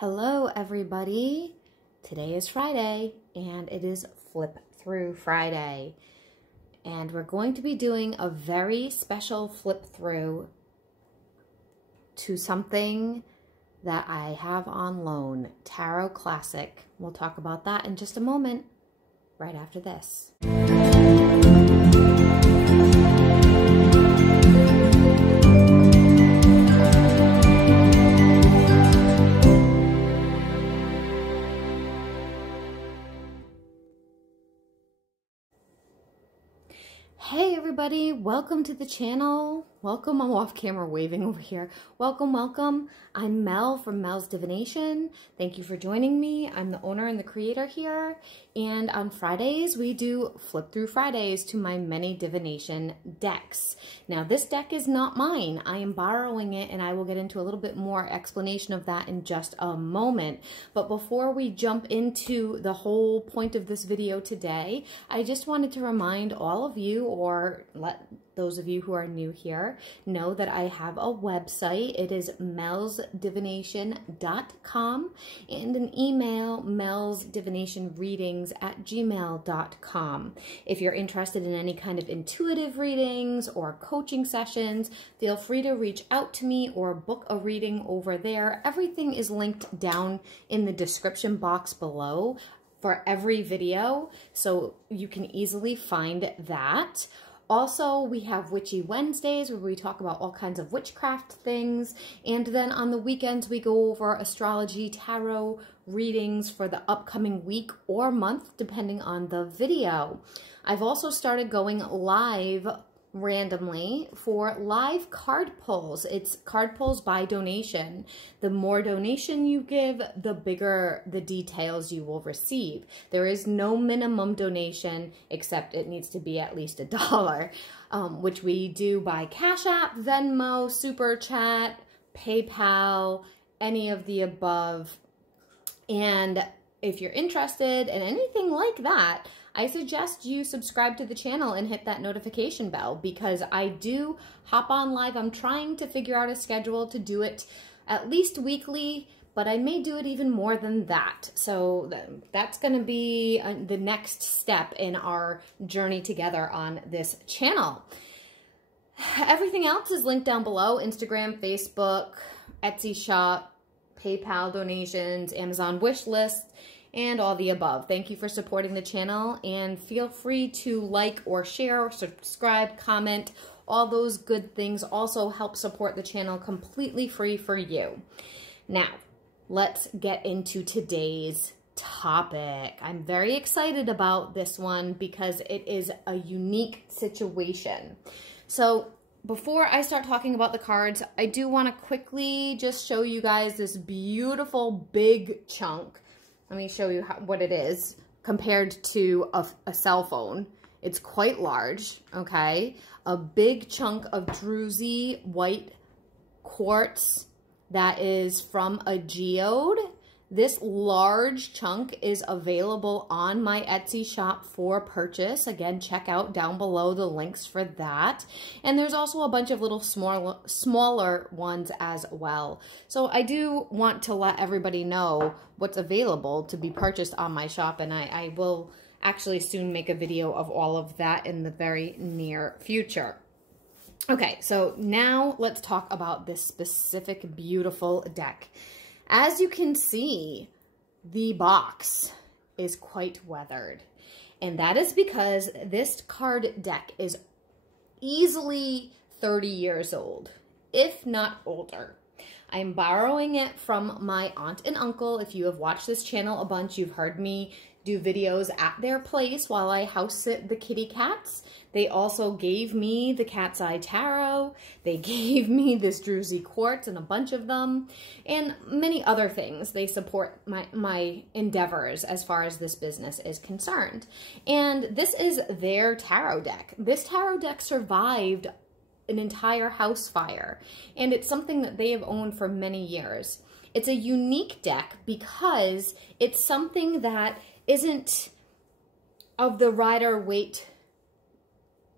Hello everybody. Today is Friday and it is Flip Through Friday. And we're going to be doing a very special flip through to something that I have on loan, Tarot Classic. We'll talk about that in just a moment, right after this. Hey everybody, welcome to the channel. Welcome, I'm off camera waving over here. Welcome, welcome. I'm Mel from Mel's Divination. Thank you for joining me. I'm the owner and the creator here. And on Fridays, we do Flip Through Fridays to my many divination decks. Now this deck is not mine. I am borrowing it and I will get into a little bit more explanation of that in just a moment. But before we jump into the whole point of this video today, I just wanted to remind all of you, or let those of you who are new here know that I have a website. It is melsdivination.com and an email, melsdivinationreadings@gmail.com. If you're interested in any kind of intuitive readings or coaching sessions, feel free to reach out to me or book a reading over there. Everything is linked down in the description box below for every video, so you can easily find that. Also, we have Witchy Wednesdays where we talk about all kinds of witchcraft things. And then on the weekends, we go over astrology, tarot readings for the upcoming week or month, depending on the video. I've also started going live randomly for live card pulls. It's card pulls by donation. The more donation you give, the bigger the details you will receive. There is no minimum donation, except it needs to be at least $1, which we do by Cash App, Venmo, Super Chat, PayPal, any of the above. And if you're interested in anything like that, I suggest you subscribe to the channel and hit that notification bell, because I do hop on live. I'm trying to figure out a schedule to do it at least weekly, but I may do it even more than that. So that's going to be the next step in our journey together on this channel. Everything else is linked down below: Instagram, Facebook, Etsy shop, PayPal donations, Amazon wish list, and all the above. Thank you for supporting the channel, and feel free to like or share or subscribe, comment. All those good things also help support the channel completely free for you. Now, let's get into today's topic. I'm very excited about this one because it is a unique situation. So before I start talking about the cards, I do want to quickly just show you guys this beautiful big chunk. Let me show you what it is compared to a cell phone. It's quite large, okay? A big chunk of druzy white quartz that is from a geode. This large chunk is available on my Etsy shop for purchase. Again, check out down below the links for that. And there's also a bunch of little smaller ones as well. So I do want to let everybody know what's available to be purchased on my shop, and I will actually soon make a video of all of that in the very near future. Okay, so now let's talk about this specific beautiful deck. As you can see, the box is quite weathered, and that is because this card deck is easily 30 years old, if not older. I'm borrowing it from my aunt and uncle. If you have watched this channel a bunch, you've heard me do videos at their place while I house sit the kitty cats. They also gave me the Cat's Eye Tarot. They gave me this druzy quartz and a bunch of them, and many other things. They support my endeavors as far as this business is concerned. And this is their tarot deck. This tarot deck survived an entire house fire, and it's something that they have owned for many years. It's a unique deck because it's something that isn't of the Rider-Waite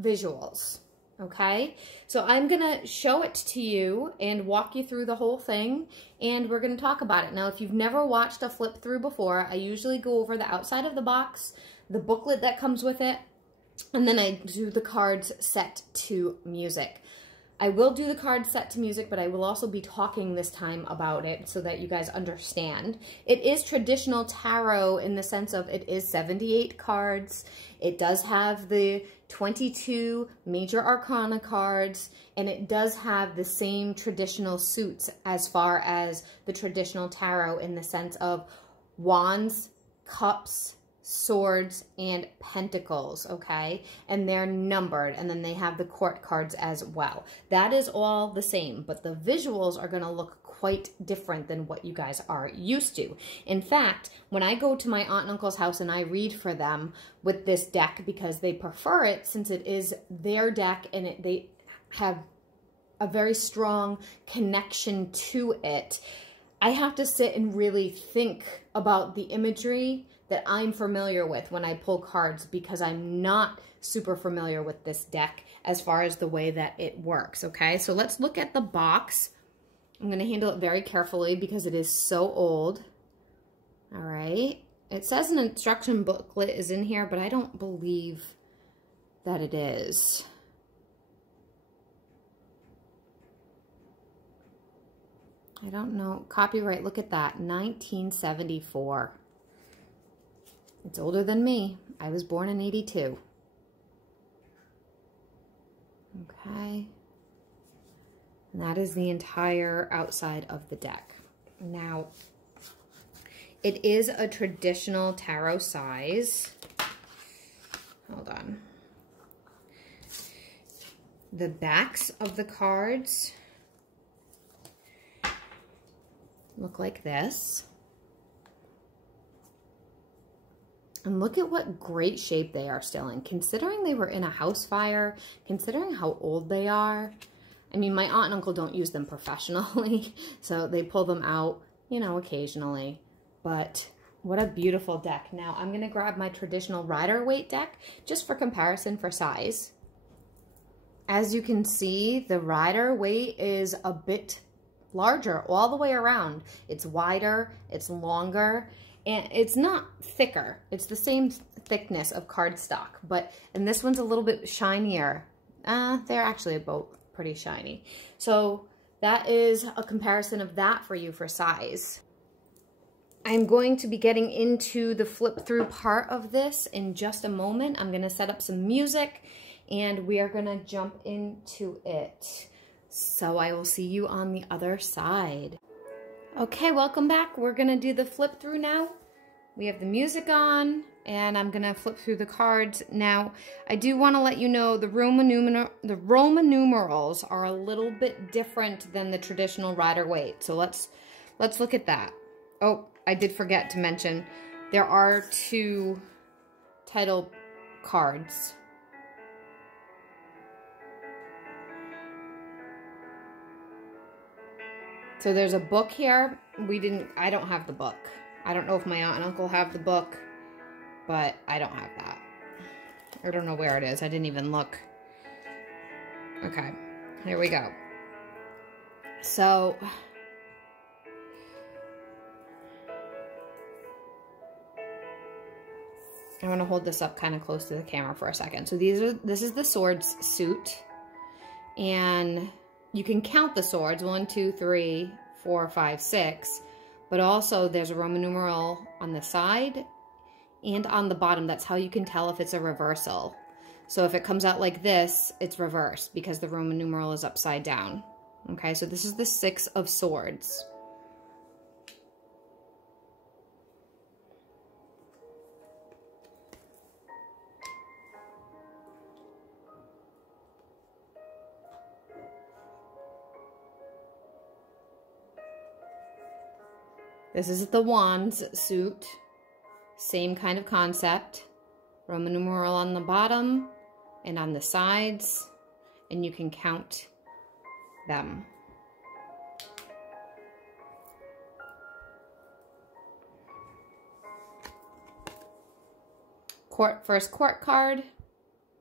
visuals, Okay, so I'm gonna show it to you and walk you through the whole thing, and we're gonna talk about it. Now, if you've never watched a flip through before, I usually go over the outside of the box, the booklet that comes with it, and then I do the cards set to music. I will do the cards set to music, but I will also be talking this time about it so that you guys understand. It is traditional tarot in the sense of it is 78 cards. It does have the 22 major arcana cards, and it does have the same traditional suits as far as the traditional tarot in the sense of wands, cups, swords, and pentacles, okay? And they're numbered, and then they have the court cards as well. That is all the same, but the visuals are going to look quite different than what you guys are used to. In fact, when I go to my aunt and uncle's house and I read for them with this deck, because they prefer it since it is their deck and they have a very strong connection to it, I have to sit and really think about the imagery that I'm familiar with when I pull cards, because I'm not super familiar with this deck as far as the way that it works, okay? So let's look at the box. I'm going to handle it very carefully because it is so old. All right. It says an instruction booklet is in here, but I don't believe that it is. I don't know. Copyright, look at that, 1974. It's older than me. I was born in 82. Okay. And that is the entire outside of the deck. Now, it is a traditional tarot size. Hold on. The backs of the cards look like this. And look at what great shape they are still in. Considering they were in a house fire, considering how old they are. I mean, my aunt and uncle don't use them professionally, so they pull them out, you know, occasionally. But what a beautiful deck. Now, I'm going to grab my traditional Rider-Waite deck just for comparison for size. As you can see, the Rider-Waite is a bit larger all the way around. It's wider, it's longer, and it's not thicker. It's the same thickness of cardstock, and this one's a little bit shinier. They're actually both pretty shiny. So that is a comparison of that for you for size. I'm going to be getting into the flip through part of this in just a moment. I'm going to set up some music and we are going to jump into it. So I will see you on the other side. Okay, welcome back. We're going to do the flip through now. We have the music on, and I'm going to flip through the cards. Now, I do want to let you know the Roman numerals are a little bit different than the traditional Rider-Waite. So let's look at that. Oh, I did forget to mention, there are 2 title cards. So there's a book here. I don't have the book. I don't know if my aunt and uncle have the book, but I don't have that. I don't know where it is. I didn't even look. Okay, here we go. So, I want to hold this up kind of close to the camera for a second. So this is the swords suit, and you can count the swords, 1, 2, 3, 4, 5, 6, but also there's a Roman numeral on the side and on the bottom. That's how you can tell if it's a reversal. So if it comes out like this, it's reversed because the Roman numeral is upside down. Okay, so this is the 6 of swords. This is the wands suit. Same kind of concept. Roman numeral on the bottom and on the sides, and you can count them. First court card,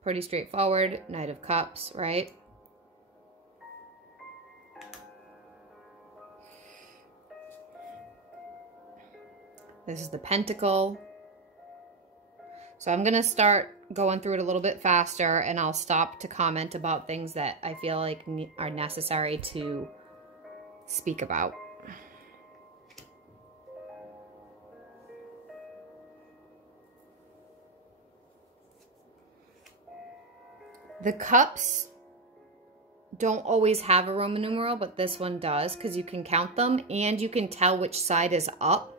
Pretty straightforward. Knight of Cups, right? This is the Pentacle. So I'm going to start going through it a little bit faster, and I'll stop to comment about things that I feel like are necessary to speak about. The cups don't always have a Roman numeral, but this one does, because you can count them and you can tell which side is up.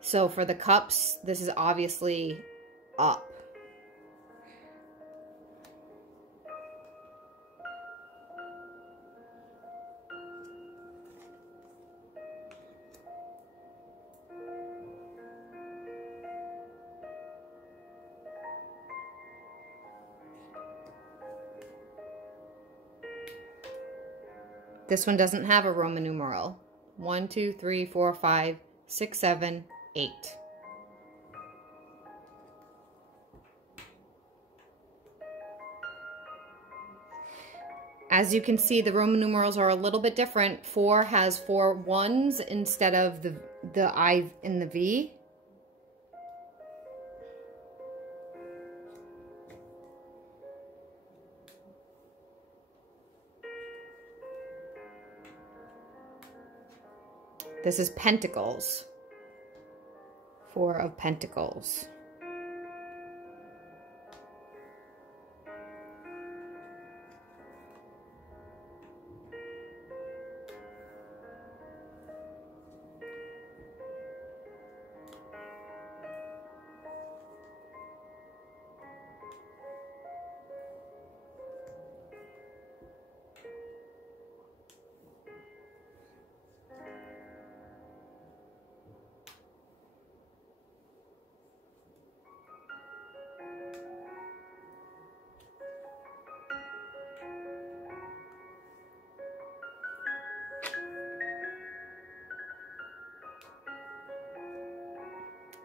So for the cups, this is obviously up. This one doesn't have a Roman numeral. 1, 2, 3, 4, 5, 6, 7, 8. As you can see, the Roman numerals are a little bit different. 4 has 4 ones instead of the I and the V. This is Pentacles. 4 of Pentacles.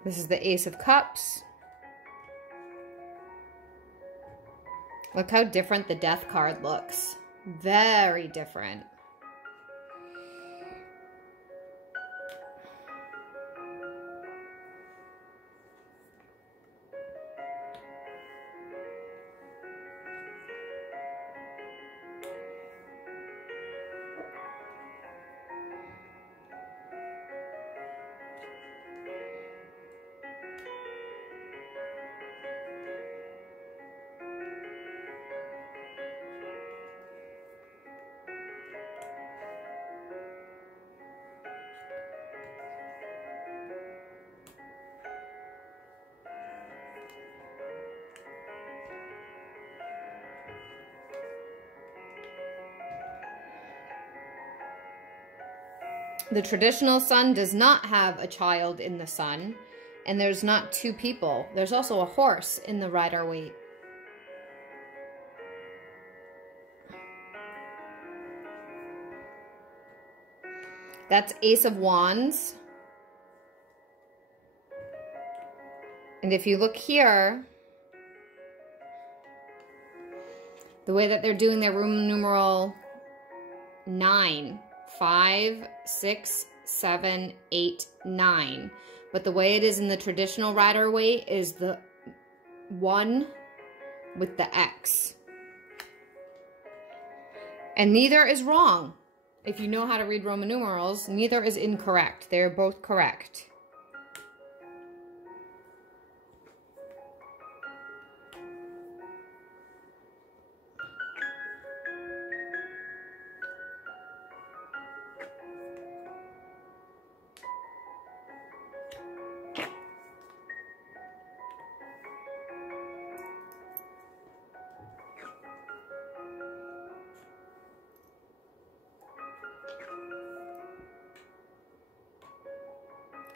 This is the Ace of Cups. Look how different the Death card looks. Very different. The traditional sun does not have a child in the sun, and there's not 2 people. There's also a horse in the Rider-Waite. That's Ace of Wands. And if you look here, the way that they're doing their Roman numeral 9, 5, 6, 7, 8, 9. But the way it is in the traditional Rider-Waite is the 1 with the X. And neither is wrong. If you know how to read Roman numerals, neither is incorrect. They're both correct.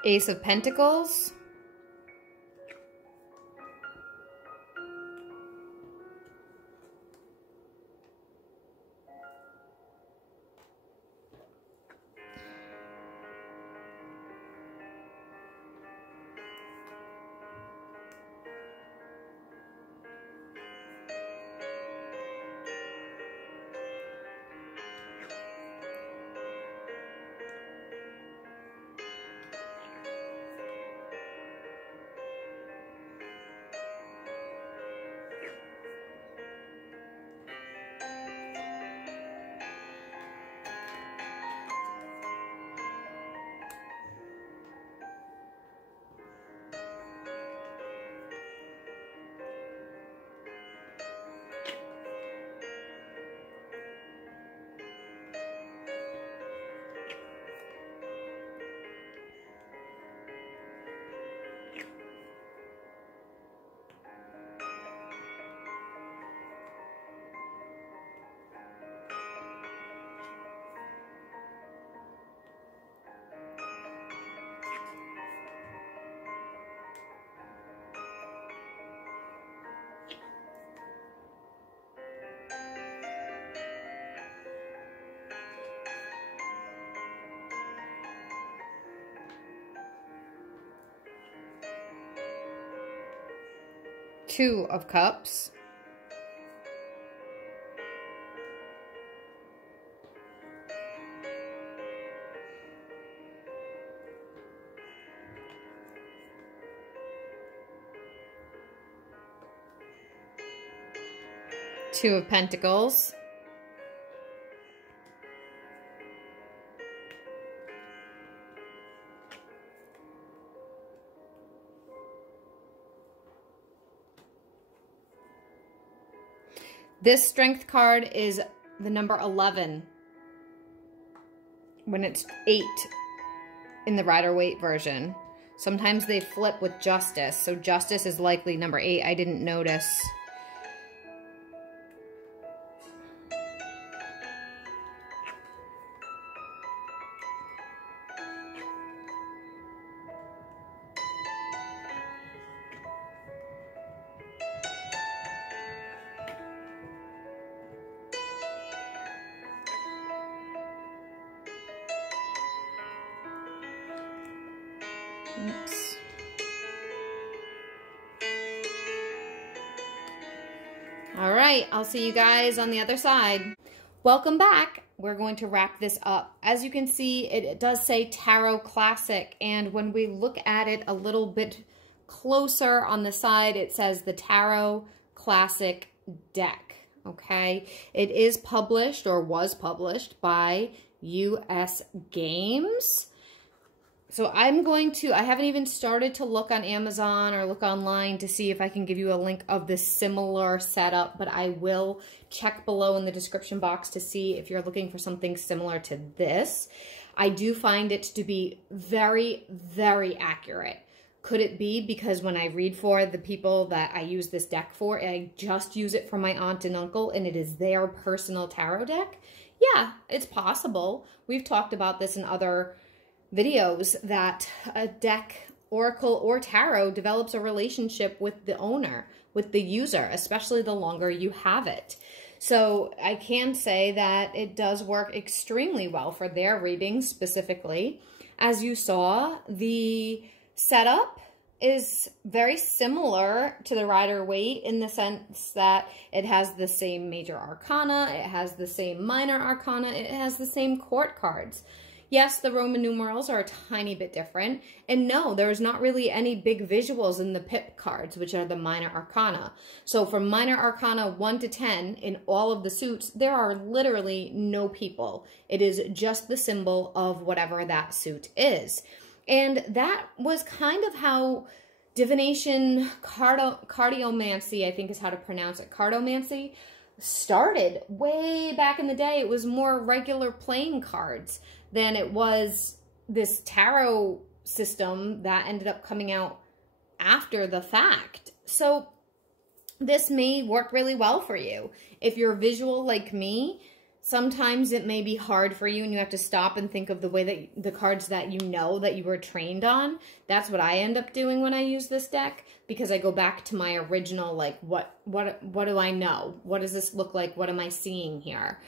Ace of Pentacles. Two of Cups. Two of Pentacles. This strength card is the number 11 when it's 8 in the Rider-Waite version. Sometimes they flip with Justice, so Justice is likely number 8. I didn't notice. Oops. All right, I'll see you guys on the other side. Welcome back. We're going to wrap this up. As you can see, it does say Tarot Classic, and when we look at it a little bit closer on the side, it says the Tarot Classic deck, okay? It is published, or was published, by US Games. So I'm going to, I haven't even started to look on Amazon or look online to see if I can give you a link of this similar setup, but I will check below in the description box to see if you're looking for something similar to this. I do find it to be very, very accurate. Could it be because when I read for the people that I use this deck for, I just use it for my aunt and uncle and it is their personal tarot deck? Yeah, it's possible. We've talked about this in other videos that a deck, oracle, or tarot develops a relationship with the owner, with the user, especially the longer you have it. So I can say that it does work extremely well for their readings specifically. As you saw, the setup is very similar to the Rider-Waite in the sense that it has the same major arcana, it has the same minor arcana, it has the same court cards. Yes, the Roman numerals are a tiny bit different. And no, there's not really any big visuals in the pip cards, which are the minor arcana. So from minor arcana 1 to 10 in all of the suits, there are literally no people. It is just the symbol of whatever that suit is. And that was kind of how divination, cardiomancy, I think is how to pronounce it, cardomancy, started way back in the day. It was more regular playing cards than it was this tarot system that ended up coming out after the fact. So this may work really well for you. If you're visual like me, sometimes it may be hard for you and you have to stop and think of the way that the cards that you know that you were trained on. That's what I end up doing when I use this deck, because I go back to my original, like, what do I know? What does this look like? What am I seeing here?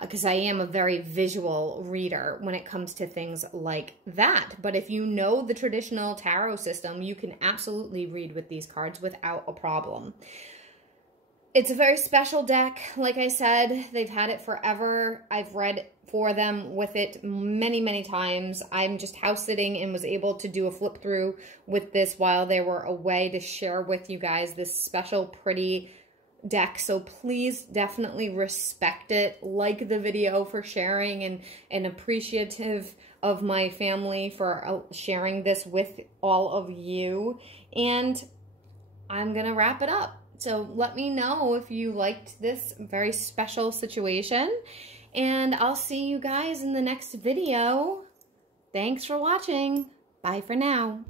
Because I am a very visual reader when it comes to things like that. But if you know the traditional tarot system, you can absolutely read with these cards without a problem. It's a very special deck. Like I said, they've had it forever. I've read for them with it many, many times. I'm just house sitting and was able to do a flip through with this while they were away to share with you guys this special, pretty deck. So please definitely respect it. Like the video for sharing, and appreciative of my family for sharing this with all of you. And I'm gonna wrap it up. So let me know if you liked this very special situation, and I'll see you guys in the next video. Thanks for watching. Bye for now.